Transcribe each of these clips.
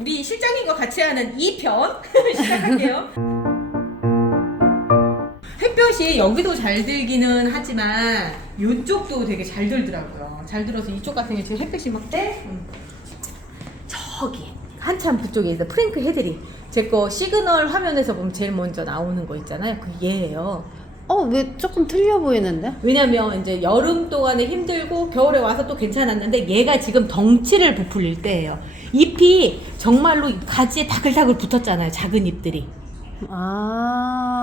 우리 실장님과 같이 하는 2편 시작할게요. 햇볕이 여기도 잘 들기는 하지만 이쪽도 되게 잘 들더라고요. 잘 들어서 이쪽 같은 경우 지금 햇볕이 막 때 저기 한참 그쪽에 있어 프랭크 헤드리 제 거 시그널 화면에서 보면 제일 먼저 나오는 거 있잖아요. 그 얘예요. 왜 조금 틀려 보이는데? 왜냐면 이제 여름 동안에 힘들고 겨울에 와서 또 괜찮았는데 얘가 지금 덩치를 부풀릴 때예요. 잎이 정말로 가지에 다글다글 붙었잖아요. 작은 잎들이.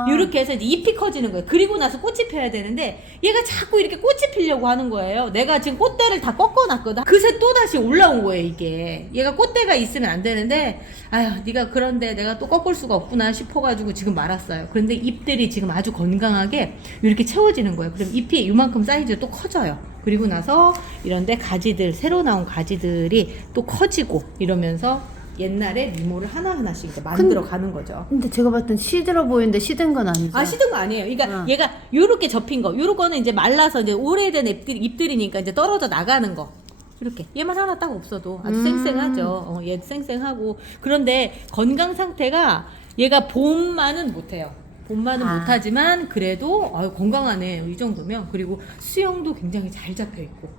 이렇게 해서 이제 잎이 커지는 거예요. 그리고 나서 꽃이 펴야 되는데 얘가 자꾸 이렇게 꽃이 피려고 하는 거예요. 내가 지금 꽃대를 다 꺾어놨거든. 그새 또 다시 올라온 거예요. 이게 얘가 꽃대가 있으면 안 되는데 아휴 네가 그런데 내가 또 꺾을 수가 없구나 싶어가지고 지금 말았어요. 그런데 잎들이 지금 아주 건강하게 이렇게 채워지는 거예요. 그럼 잎이 이만큼 사이즈가 또 커져요. 그리고 나서 이런데 가지들 새로 나온 가지들이 또 커지고 이러면서 옛날에 미모를 하나하나씩 이제 만들어 가는 거죠. 근데 제가 봤을 땐 시들어 보이는데 시든 건 아니죠? 아, 시든 거 아니에요. 그러니까 얘가 요렇게 접힌 거, 요거는 이제 말라서 이제 오래된 잎들이니까 이제 떨어져 나가는 거. 이렇게 얘만 하나 딱 없어도 아주 쌩쌩하죠. 얘 쌩쌩하고 그런데 건강 상태가 얘가 봄만은 못해요. 봄만은 못하지만 그래도 건강하네 이 정도면. 그리고 수영도 굉장히 잘 잡혀 있고.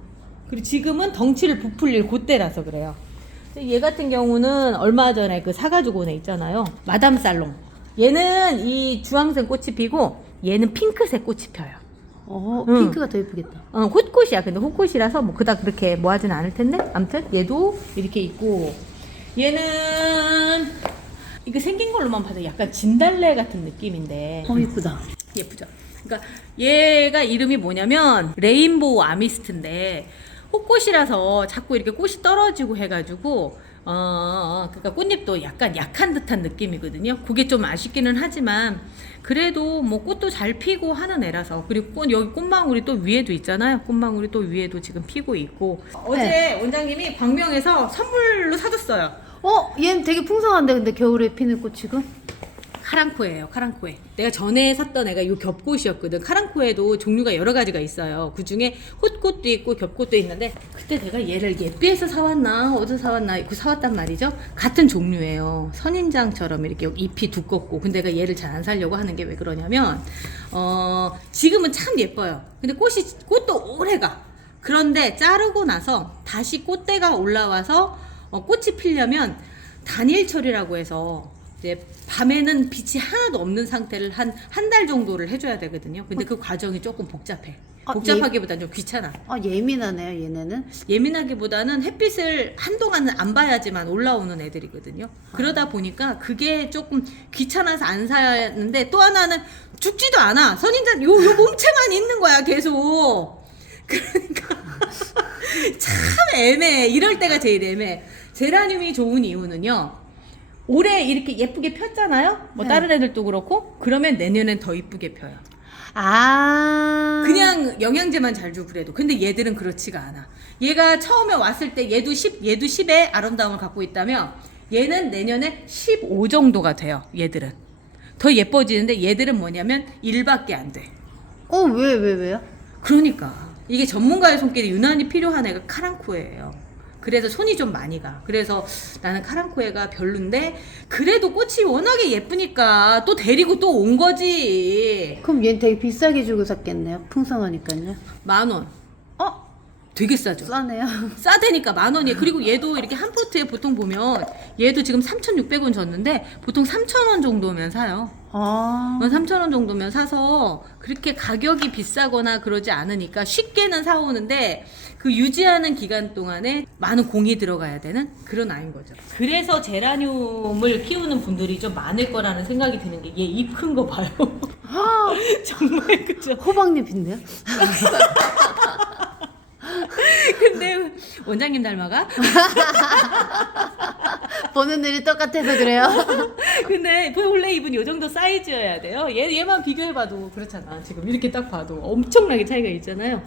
그리고 지금은 덩치를 부풀릴 그때라서 그래요. 얘 같은 경우는 얼마 전에 그 사가지고 온 애 있잖아요. 마담 살롱. 얘는 이 주황색 꽃이 피고 얘는 핑크색 꽃이 펴요. 핑크가 더 예쁘겠다. 꽃꽃이야. 근데 꽃꽃이라서 뭐 그닥 그렇게 뭐 하진 않을 텐데. 아무튼 얘도 이렇게 있고 얘는 이거 생긴 걸로만 봐도 약간 진달래 같은 느낌인데. 예쁘다. 예쁘죠. 그러니까 얘가 이름이 뭐냐면 레인보우 아미스트인데 꽃꽃이라서 자꾸 이렇게 꽃이 떨어지고 해가지고 그러니까 꽃잎도 약간 약한 듯한 느낌이거든요. 그게 좀 아쉽기는 하지만 그래도 뭐 꽃도 잘 피고 하는 애라서. 그리고 여기 꽃망울이 또 위에도 있잖아요. 꽃망울이 또 위에도 지금 피고 있고. 어제 원장님이 광명에서 선물로 사줬어요. 얘는 되게 풍성한데 근데 겨울에 피는 꽃이고? 카랑코에예요. 카랑코에. 내가 전에 샀던 애가 요 겹꽃이었거든. 카랑코에도 종류가 여러 가지가 있어요. 그 중에 헛꽃도 있고 겹꽃도 있는데 그때 내가 얘를 예삐에서 사왔나 어디서 사왔나 이거 사왔단 말이죠. 같은 종류예요. 선인장처럼 이렇게 잎이 두껍고. 근데 내가 얘를 잘 안 사려고 하는 게 왜 그러냐면 지금은 참 예뻐요. 근데 꽃도 오래가. 그런데 자르고 나서 다시 꽃대가 올라와서 꽃이 피려면 단일철이라고 해서 이제 밤에는 빛이 하나도 없는 상태를 한 달 정도를 해줘야 되거든요. 근데 그 과정이 조금 복잡해. 복잡하기보다는 좀 귀찮아. 예민하네요, 얘네는. 예민하기보다는 햇빛을 한동안은 안 봐야지만 올라오는 애들이거든요. 그러다 보니까 그게 조금 귀찮아서 안 사는데 또 하나는 죽지도 않아. 선인장 요 몸체만 있는 거야 계속. 그러니까 참 애매해. 이럴 때가 제일 애매해. 제라늄이 좋은 이유는요. 올해 이렇게 예쁘게 폈잖아요. 뭐 다른 애들도 그렇고 그러면 내년엔 더 이쁘게 펴요. 그냥 영양제만 잘 주고 그래도. 근데 얘들은 그렇지가 않아. 얘가 처음에 왔을 때 얘도 10의 아름다움을 갖고 있다면 얘는 내년에 15 정도가 돼요. 얘들은 더 예뻐지는데 얘들은 뭐냐면 1밖에 안 돼. 왜요? 그러니까 이게 전문가의 손길이 유난히 필요한 애가 카랑코에예요. 그래서 손이 좀 많이 가. 그래서 나는 카랑코에가 별론데 그래도 꽃이 워낙에 예쁘니까 또 데리고 또 온 거지. 그럼 얘는 되게 비싸게 주고 샀겠네요. 풍성하니까요. 10,000원. 되게 싸죠. 싸네요. 싸대니까 10,000원이에요. 그리고 얘도 이렇게 한 포트에 보통 보면 얘도 지금 3,600원 줬는데 보통 3,000원 정도면 사요. 3,000원 정도면 사서 그렇게 가격이 비싸거나 그러지 않으니까 쉽게는 사오는데 그 유지하는 기간 동안에 많은 공이 들어가야 되는 그런 아이인 거죠. 그래서 제라늄을 키우는 분들이 좀 많을 거라는 생각이 드는 게 얘 잎 큰 거 봐요. 정말 그죠? 호박잎인데요? 근데 원장님 닮아가? 보는 눈이 똑같아서 그래요. 근데 원래 잎은 요 정도 사이즈여야 돼요. 얘만 비교해봐도 그렇잖아. 지금 이렇게 딱 봐도 엄청나게 차이가 있잖아요.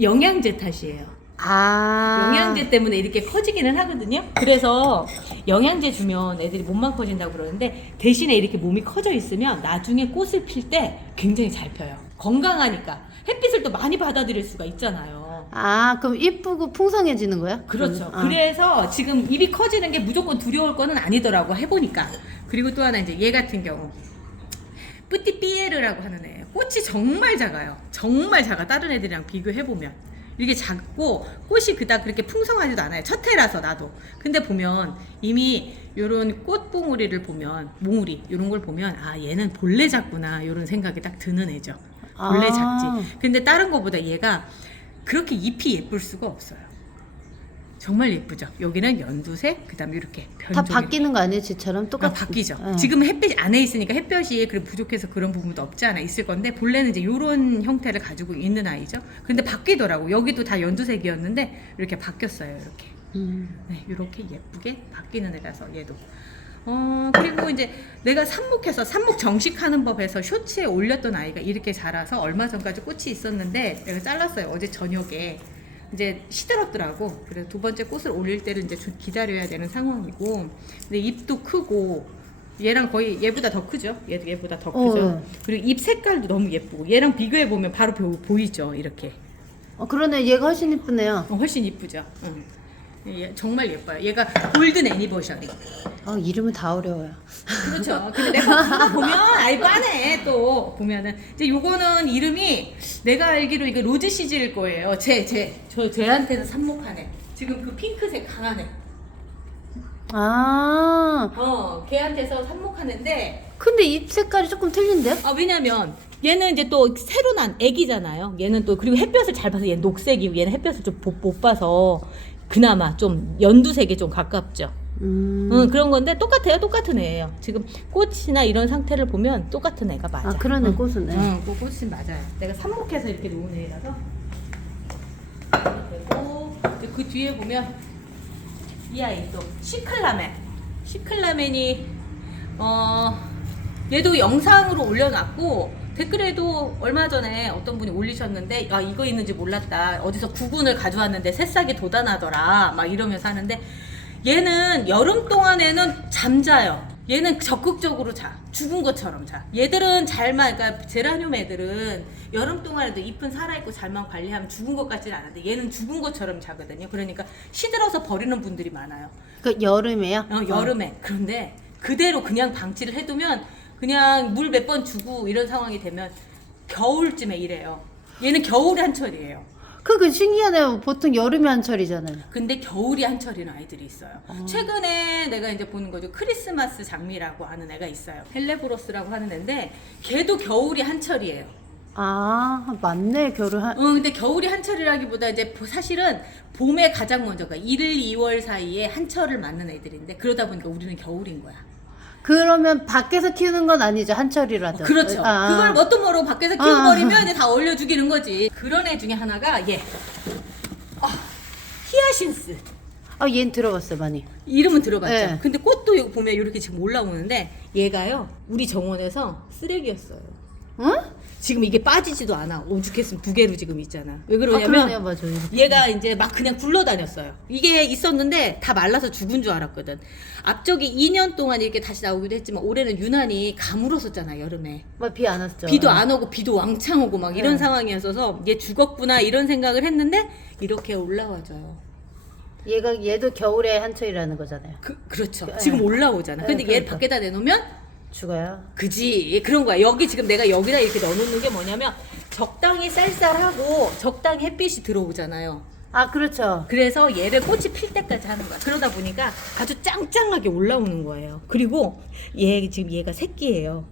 영양제 탓이에요. 영양제 때문에 이렇게 커지기는 하거든요. 그래서 영양제 주면 애들이 몸만 커진다고 그러는데 대신에 이렇게 몸이 커져 있으면 나중에 꽃을 필 때 굉장히 잘 펴요. 건강하니까 햇빛을 또 많이 받아들일 수가 있잖아요. 아, 그럼 이쁘고 풍성해지는 거야? 그렇죠. 아. 그래서 지금 입이 커지는 게 무조건 두려울 거는 아니더라고 해보니까. 그리고 또 하나 이제 얘 같은 경우 뿌띠삐에르라고 하는 애예요. 꽃이 정말 작아요. 정말 작아. 다른 애들이랑 비교해보면 이게 작고 꽃이 그닥 그렇게 풍성하지도 않아요. 첫 해라서 나도. 근데 보면 이미 요런 꽃봉우리를 보면 몽우리 요런 걸 보면 아 얘는 본래 작구나 요런 생각이 딱 드는 애죠. 본래 아. 작지. 근데 다른 거보다 얘가 그렇게 잎이 예쁠 수가 없어요. 정말 예쁘죠. 여기는 연두색, 그다음에 이렇게 다 변종이 바뀌는 거 아니에요? 지처럼 똑같이 바뀌죠. 응. 지금 햇빛 안에 있으니까 햇볕이 그래 부족해서 그런 부분도 없지 않아 있을 건데 본래는 이제 이런 형태를 가지고 있는 아이죠. 근데 바뀌더라고. 여기도 다 연두색이었는데 이렇게 바뀌었어요. 이렇게. 네, 이렇게 예쁘게 바뀌는 애라서 얘도. 그리고 이제 내가 삽목 정식하는 법에서 쇼츠에 올렸던 아이가 이렇게 자라서 얼마 전까지 꽃이 있었는데 내가 잘랐어요. 어제 저녁에. 이제 시들었더라고. 그래서 두 번째 꽃을 올릴 때를 이제 좀 기다려야 되는 상황이고, 근데 잎도 크고 얘랑 거의 얘보다 더 크죠. 얘보다 더 크죠. 그리고 잎 색깔도 너무 예쁘고 얘랑 비교해 보면 바로 보이죠. 이렇게. 그러네. 얘가 훨씬 이쁘네요. 훨씬 이쁘죠. 응. 얘 정말 예뻐요. 얘가 골든 애니버셔리. 이름은 다 어려워요. 그렇죠. 근데 내가 그거 보면 아이 빠네 또 보면은 이제 요거는 이름이 내가 알기로 이게 로즈 시즈일 거예요. 쟤한테는 삽목하네. 지금 그 핑크색 강하네. 걔한테서 삽목하는데. 근데 잎 색깔이 조금 틀린데? 왜냐면 얘는 이제 또 새로 난 애기잖아요. 얘는 또 그리고 햇볕을 잘 봐서 얘는 녹색이고 얘는 햇볕을 좀 못 봐서 그나마 좀 연두색에 좀 가깝죠. 그런 건데 똑같아요. 똑같은 애예요. 지금 꽃이나 이런 상태를 보면 똑같은 애가 맞아. 그러네. 꽃은. 그 꽃은 맞아요. 내가 삽목해서 이렇게 놓은 애라서. 그리고 그 뒤에 보면 이 아이도 시클라멘이 얘도 영상으로 올려놨고 댓글에도 얼마 전에 어떤 분이 올리셨는데 이거 있는지 몰랐다. 어디서 구근을 가져왔는데 새싹이 돋아나더라. 막 이러면서 하는데 얘는 여름 동안에는 잠자요. 얘는 적극적으로 자. 죽은 것처럼 자. 얘들은 그러니까 제라늄 애들은 여름 동안에도 잎은 살아있고 잘만 관리하면 죽은 것 같지는 않은데 얘는 죽은 것처럼 자거든요. 그러니까 시들어서 버리는 분들이 많아요. 그 여름에요? 여름에. 그런데 그대로 그냥 방치를 해두면 그냥 물 몇 번 주고 이런 상황이 되면 겨울쯤에 이래요. 얘는 겨울에 한철이에요. 그 신기하네요. 보통 여름에 한철이잖아요. 근데 겨울이 한철인 아이들이 있어요. 최근에 내가 이제 보는 거죠. 크리스마스 장미라고 하는 애가 있어요. 헬레브로스라고 하는 애인데 걔도 겨울이 한철이에요. 맞네. 근데 겨울이 한철이라기보다 이제 사실은 봄에 가장 먼저 1월, 2월 사이에 한철을 맞는 애들인데 그러다 보니까 우리는 겨울인 거야. 그러면 밖에서 키우는 건 아니죠. 한철이라도. 그렇죠. 그걸 뭣도 모르고 밖에서 키워버리면 이제 다 얼려 죽이는 거지. 그런 애 중에 하나가 히아신스. 얘는 들어봤어요, 많이. 이름은 들어봤죠. 네. 근데 꽃도 이거 보면 이렇게 지금 올라오는데 얘가요 우리 정원에서 쓰레기였어요. 지금 이게 빠지지도 않아. 오죽했으면 두 개로 지금 있잖아. 왜 그러냐면 그러네요, 맞아요. 얘가 이제 막 그냥 굴러다녔어요. 이게 있었는데 다 말라서 죽은 줄 알았거든. 앞쪽이 2년 동안 이렇게 다시 나오기도 했지만 올해는 유난히 가물었었잖아 여름에. 비 안 왔죠. 비도 안 오고 비도 왕창 오고 막 이런 상황이었어서 얘 죽었구나 이런 생각을 했는데 이렇게 올라와줘요. 얘도 겨울에 한철이라는 거잖아요. 그렇죠. 지금 올라오잖아. 근데 얘를 그러니까. 밖에다 내놓으면 죽어요. 그지 그런 거야. 여기 지금 내가 여기다 이렇게 넣어놓는 게 뭐냐면 적당히 쌀쌀하고 적당히 햇빛이 들어오잖아요. 그렇죠. 그래서 얘를 꽃이 필 때까지 하는 거야. 그러다 보니까 아주 짱짱하게 올라오는 거예요. 그리고 지금 얘가 새끼예요.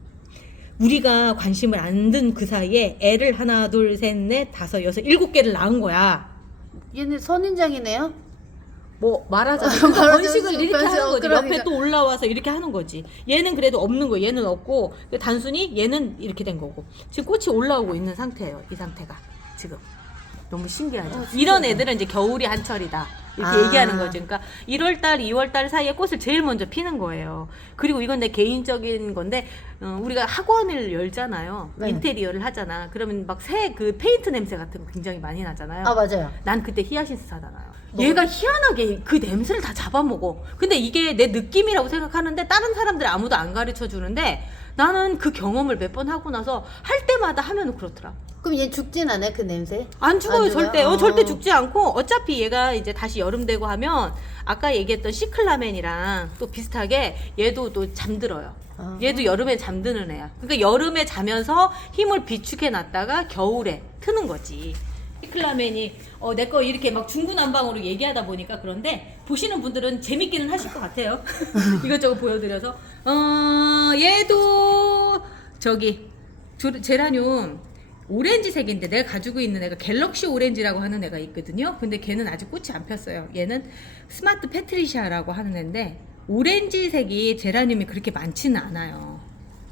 우리가 관심을 안 든 그 사이에 애를 하나 둘 셋 넷 다섯 여섯 7개를 낳은 거야. 얘는 선인장이네요. 말하자면 번식을 이렇게 하는 거지. 그러니까. 옆에 또 올라와서 이렇게 하는 거지. 얘는 그래도 없는 거예요. 얘는 없고 단순히 얘는 이렇게 된 거고. 지금 꽃이 올라오고 있는 상태예요. 이 상태가 지금 너무 신기하죠. 이런 애들은 이제 겨울이 한철이다 이렇게 얘기하는 거죠. 그러니까 1월달, 2월달 사이에 꽃을 제일 먼저 피는 거예요. 그리고 이건 내 개인적인 건데 우리가 학원을 열잖아요. 네. 인테리어를 하잖아. 그러면 막 그 페인트 냄새 같은 거 굉장히 많이 나잖아요. 맞아요. 난 그때 히아신스 사잖아요. 얘가 희한하게 그 냄새를 다 잡아먹어. 근데 이게 내 느낌이라고 생각하는데 다른 사람들 아무도 안 가르쳐 주는데 나는 그 경험을 몇 번 하고 나서 할 때마다 하면 그렇더라. 그럼 얘 죽진 않아요 그 냄새? 안 죽어요, 안 죽어요? 절대. 절대 죽지 않고 어차피 얘가 이제 다시 여름 되고 하면 아까 얘기했던 시클라멘이랑 또 비슷하게 얘도 또 잠들어요. 얘도 여름에 잠드는 애야. 그러니까 여름에 자면서 힘을 비축해 놨다가 겨울에 트는 거지. 시클라멘이 내 거 이렇게 막 중구난방으로 얘기하다 보니까 그런데 보시는 분들은 재밌기는 하실 것 같아요. 이것저것 보여드려서 얘도 저기 제라늄 오렌지색인데 내가 가지고 있는 애가 갤럭시 오렌지라고 하는 애가 있거든요. 근데 걔는 아직 꽃이 안 폈어요. 얘는 스마트 페트리샤라고 하는 애인데 오렌지색이 제라늄이 그렇게 많지는 않아요.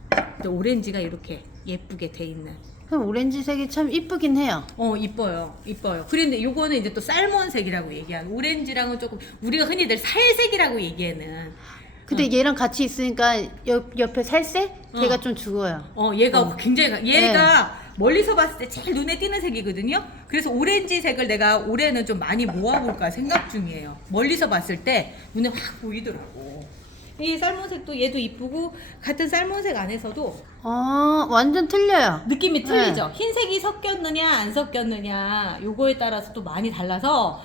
근데 오렌지가 이렇게 예쁘게 돼 있는. 그럼 오렌지색이 참 이쁘긴 해요. 이뻐요. 이뻐요. 그런데 요거는 이제 또 살몬색이라고 얘기하는 오렌지랑은 조금 우리가 흔히들 살색이라고 얘기하는. 근데 얘랑 같이 있으니까 옆에 살색? 걔가 좀 죽어요. 얘가 굉장히 얘가 멀리서 봤을 때 제일 눈에 띄는 색이거든요. 그래서 오렌지색을 내가 올해는 좀 많이 모아볼까 생각 중이에요. 멀리서 봤을 때 눈에 확 보이더라고. 이 살몬색도 얘도 이쁘고 같은 살몬색 안에서도 완전 틀려요. 느낌이 틀리죠. 흰색이 섞였느냐 안 섞였느냐 요거에 따라서 또 많이 달라서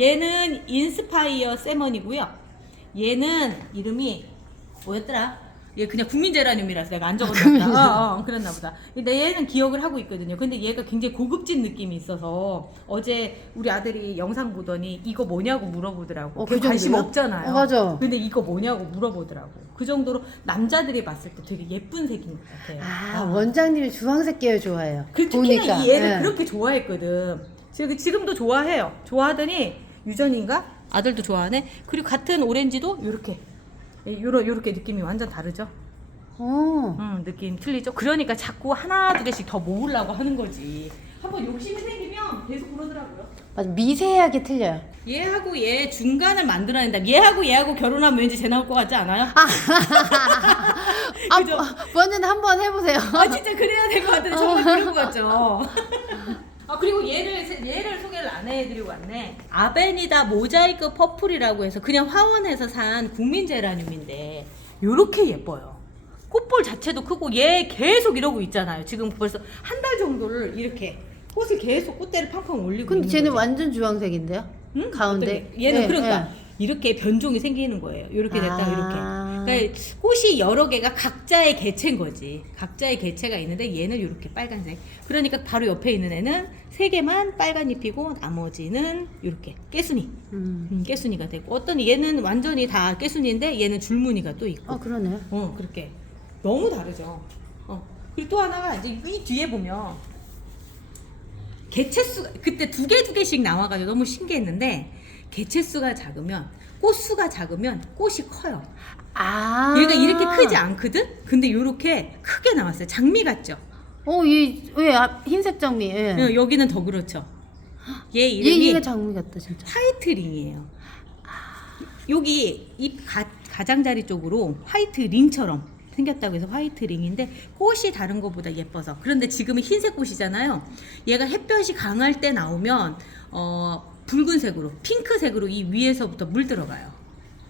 얘는 인스파이어 세먼이고요. 얘는 이름이 뭐였더라? 얘 그냥 국민제라늄이라서 내가 안 적었나 보다. 그랬나 보다. 근데 얘는 기억을 하고 있거든요. 근데 얘가 굉장히 고급진 느낌이 있어서 어제 우리 아들이 영상 보더니 이거 뭐냐고 물어보더라고. 그 관심 정도요? 없잖아요. 맞아. 근데 이거 뭐냐고 물어보더라고. 그 정도로 남자들이 봤을 때 되게 예쁜 색인 것 같아요. 원장님이 주황색 계열 좋아해요. 특히나 보니까. 이 얘를 예. 그렇게 좋아했거든. 지금도 좋아해요. 좋아하더니 유전인가? 아들도 좋아하네. 그리고 같은 오렌지도 요렇게 느낌이 완전 다르죠. 느낌 틀리죠. 그러니까 자꾸 하나 두 개씩 더 모으려고 하는 거지. 한번 욕심이 생기면 계속 그러더라고요. 맞아, 미세하게 틀려요. 얘하고 얘 중간을 만들어낸다. 얘하고 결혼하면 왠지 쟤 나올 것 같지 않아요? 그죠? 원장님 한번 해보세요. 진짜 그래야 될 것 같은데 정말 그런 것 같죠. 그리고 얘를 소개를 안 해드리고 왔네. 아베니다 모자이크 퍼플이라고 해서 그냥 화원에서 산 국민 제라늄인데 요렇게 예뻐요. 꽃볼 자체도 크고 얘 계속 이러고 있잖아요. 지금 벌써 한 달 정도를 이렇게 꽃을 계속 꽃대를 팡팡 올리고 근데 있는 쟤는 거죠. 완전 주황색인데요? 응? 가운데. 어떤 게? 얘는 네, 그러니까 네. 이렇게 변종이 생기는 거예요. 이렇게 됐다가 아. 이렇게. 그러니까 꽃이 여러 개가 각자의 개체인 거지. 각자의 개체가 있는데 얘는 이렇게 빨간색. 그러니까 바로 옆에 있는 애는 세 개만 빨간 잎이고 나머지는 이렇게 깨순이. 깨순이가 되고 어떤 얘는 완전히 다 깨순이인데 얘는 줄무늬가 또 있고. 그러네요. 그렇게 너무 다르죠. 그리고 또 하나가 이제 이 뒤에 보면 개체수가 그때 두 개씩 나와가지고 너무 신기했는데 개체수가 작으면 꽃수가 작으면 꽃이 커요. 얘가 이렇게 크지 않거든? 근데 이렇게 크게 나왔어요. 장미 같죠? 흰색 장미. 예. 여기는 더 그렇죠. 얘 이름이 얘가 장미 같다 진짜. 화이트 링이에요. 여기 잎 가장자리 쪽으로 화이트 링처럼 생겼다고 해서 화이트 링인데 꽃이 다른 것보다 예뻐서. 그런데 지금은 흰색 꽃이잖아요. 얘가 햇볕이 강할 때 나오면 붉은색으로 핑크색으로 이 위에서부터 물 들어가요.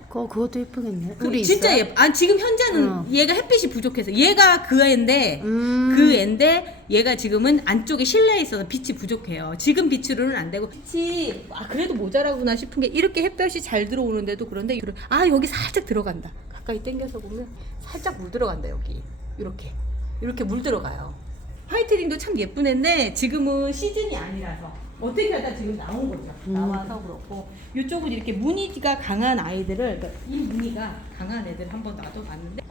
그것도 예쁘겠네. 진짜 있어요? 예뻐. 지금 현재는 얘가 햇빛이 부족해서 얘가 그 애인데 그 애인데 얘가 지금은 안쪽에 실내에 있어서 빛이 부족해요. 지금 빛으로는 안 되고 빛이 그래도 모자라구나 싶은 게 이렇게 햇볕이 잘 들어오는데도 그런데 여기 살짝 들어간다. 가까이 당겨서 보면 살짝 물 들어간다. 여기 이렇게 물 들어가요. 화이트링도 참 예쁜 애인데 지금은 시즌이 아니라서 어떻게 하다 지금 나온 거죠. 나와서 그렇고 이쪽은 이렇게 무늬가 강한 아이들을 그러니까 이 무늬가 강한 애들 한번 놔둬봤는데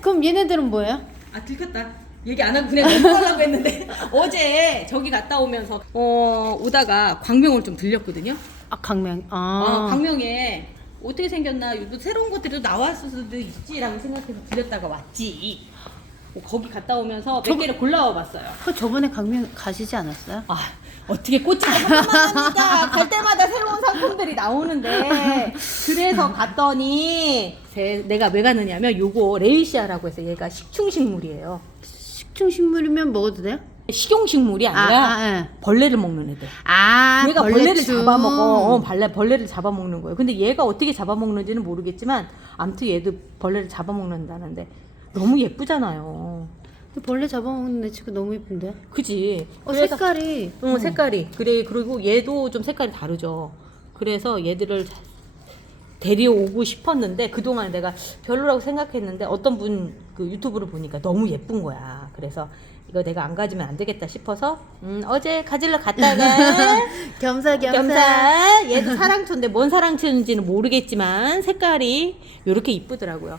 그럼 얘네들은 뭐예요? 들켰다. 얘기 안 하고 그냥 넘어가려고 했는데 어제 저기 갔다 오면서 오다가 광명을 좀 들렸거든요. 강명. 광명에 어떻게 생겼나 뭐 새로운 것들이 나왔을 수도 있지라고 생각해서 들렸다가 왔지. 거기 갔다 오면서 몇 개를 골라와 봤어요. 저번에 강명 가시지 않았어요? 어떻게 꽃집을 한 번만 합니까? 갈 때마다 새로운 상품들이 나오는데 그래서 갔더니 내가 왜 갔느냐면 요거 레이시아라고 해서 얘가 식충식물이에요. 식충식물이면 먹어도 돼요? 식용식물이 아니라 벌레를 먹는 애들. 얘가 벌레를 잡아먹어. 벌레를 잡아먹는 거예요. 근데 얘가 어떻게 잡아먹는지는 모르겠지만 아무튼 얘도 벌레를 잡아먹는다는데 너무 예쁘잖아요. 벌레 잡아먹는 애 치고 너무 예쁜데. 그지? 색깔이. 색깔이. 그래, 그리고 얘도 좀 색깔이 다르죠. 그래서 얘들을 데려오고 싶었는데 그동안 내가 별로라고 생각했는데 어떤 분 그 유튜브를 보니까 너무 예쁜 거야. 그래서 이거 내가 안 가지면 안 되겠다 싶어서 어제 가지러 갔다가 겸사겸사. 얘도 사랑초인데 뭔 사랑초인지는 모르겠지만 색깔이 요렇게 이쁘더라고요.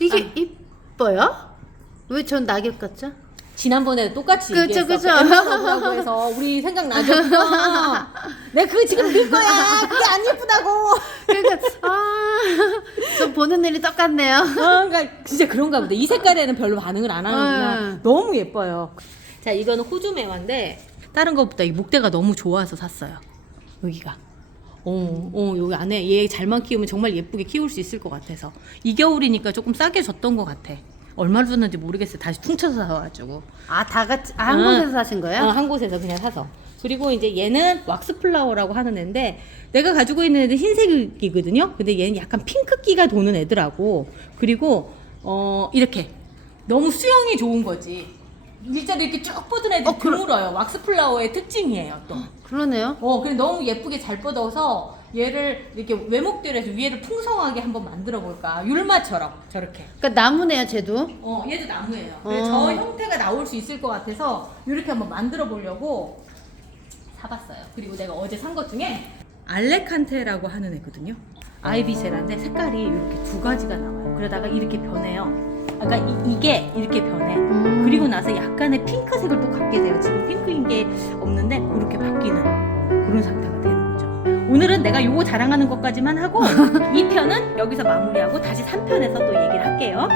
이게 이뻐요? 왜 전 낙엽 같죠? 지난번에 똑같이 그쵸, 얘기했어. 그쵸. 엠마라고 해서 우리 생각나죠? 내가 그거 지금 네 거야. 그게 안 예쁘다고. 그러니까 저 보는 일이 똑같네요. 그러니까 진짜 그런가 보다. 이 색깔에는 별로 반응을 안 하는구나. 너무 예뻐요. 자, 이거는 호주 매화인데 다른 것보다 이 목대가 너무 좋아서 샀어요. 여기가. 여기 안에 얘 잘만 키우면 정말 예쁘게 키울 수 있을 것 같아서. 이 겨울이니까 조금 싸게 줬던 것 같아. 얼마를 줬는지 모르겠어요. 다시 퉁쳐서 사와가지고. 다 같이 한 곳에서 사신 거예요? 한 곳에서 그냥 사서. 그리고 이제 얘는 왁스 플라워라고 하는 애인데 내가 가지고 있는 애는 흰색이거든요. 근데 얘는 약간 핑크기가 도는 애더라고. 그리고 이렇게 너무 수영이 좋은 거지. 일자로 이렇게 쭉 뻗은 애들 드물어요. 왁스 플라워의 특징이에요, 또. 그러네요. 근데 너무 예쁘게 잘 뻗어서 얘를 이렇게 외목대로 위에를 풍성하게 한번 만들어 볼까. 율마처럼 저렇게. 그러니까 나무네요, 쟤도. 얘도 나무예요. 그래서 저 형태가 나올 수 있을 것 같아서 이렇게 한번 만들어 보려고 사봤어요. 그리고 내가 어제 산 것 중에 알레칸테라고 하는 애거든요. 아이비세라인데 색깔이 이렇게 두 가지가 나와요. 그러다가 이렇게 변해요. 그러니까 이게 이렇게 변해. 그리고 나서 약간의 핑크색을 또 갖게 돼요. 지금 핑크인 게 없는데 그렇게 바뀌는 그런 상태가 되는 거죠. 오늘은 내가 요거 자랑하는 것까지만 하고 2편은 여기서 마무리하고 다시 3편에서 또 얘기를 할게요.